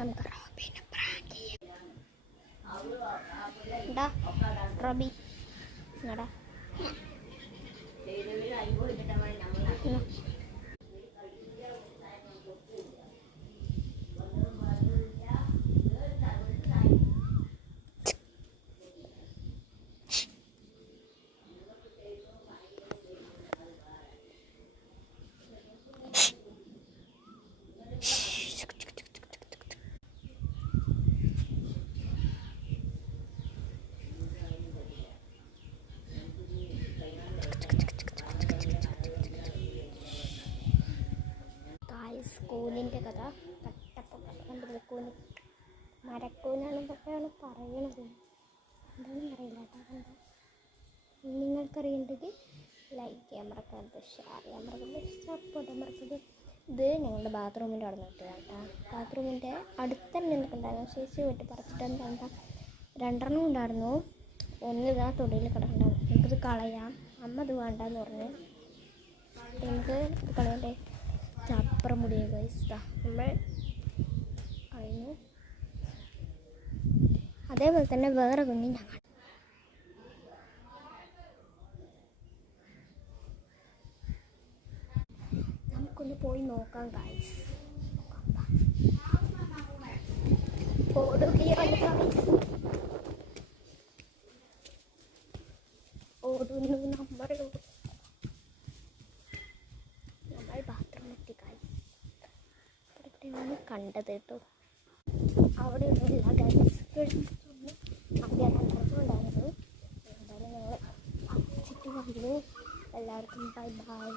നമുക്ക് റോബിനെ പ്രാങ്ക് ചെയ്യാം. റോബി എടാ കൂനിൻ്റെ കഥ കണ്ടപ്പോൾ മരക്കൂനാണെന്നൊക്കെയാണ് പറയണത്. എന്താണെന്ന് അറിയില്ല കേട്ടോ. നിങ്ങൾക്കറിയേണ്ടത് ലൈക്ക് ചെയ്യാൻ മറക്കരുത്, ഷെയർ ചെയ്യാൻ മറക്കരുത്, സപ്പോർട്ട് ചെയ്യാൻ മറക്കരുത്. ഇത് ഞങ്ങളുടെ ബാത്റൂമിൻ്റെ അവിടെ നിൽക്കുക കേട്ടോ. ബാത്റൂമിൻ്റെ അടുത്ത് തന്നെ നിൽക്കുന്നുണ്ടായിരുന്നു. ചേച്ചി വെട്ടി പറിച്ചിട്ട് എന്താ 2 ഉണ്ടായിരുന്നു. ഒന്ന് ഇതാ തൊടിയിൽ കിടക്കുന്നുണ്ടായിരുന്നു. നമുക്കിത് കളയാം. അമ്മ ഇത് വേണ്ടെന്ന് പറഞ്ഞു. നമുക്ക് കളയണ്ടേ? അപ്പുറം മുടിയ ഗൈസ് നമ്മൾ കഴിഞ്ഞു. അതേപോലെ തന്നെ വേറെ കുഞ്ഞി ഞങ്ങൾ നമുക്കൊന്ന് പോയി നോക്കാം ഗൈസ്. ഓടുന്നു നമ്മൾ ബാത്റൂമിൽ എത്തി ഗൈസ്. ഇവിടെയാണ് കണ്ടത് കേട്ടോ. അവിടെ ഒന്നുമില്ല ഗൈസ്. അവിടെ ഉണ്ടായിരുന്നത്. എന്തായാലും ഞങ്ങൾ ചുറ്റി വന്നു. എല്ലാവർക്കും ബൈ ബൈ.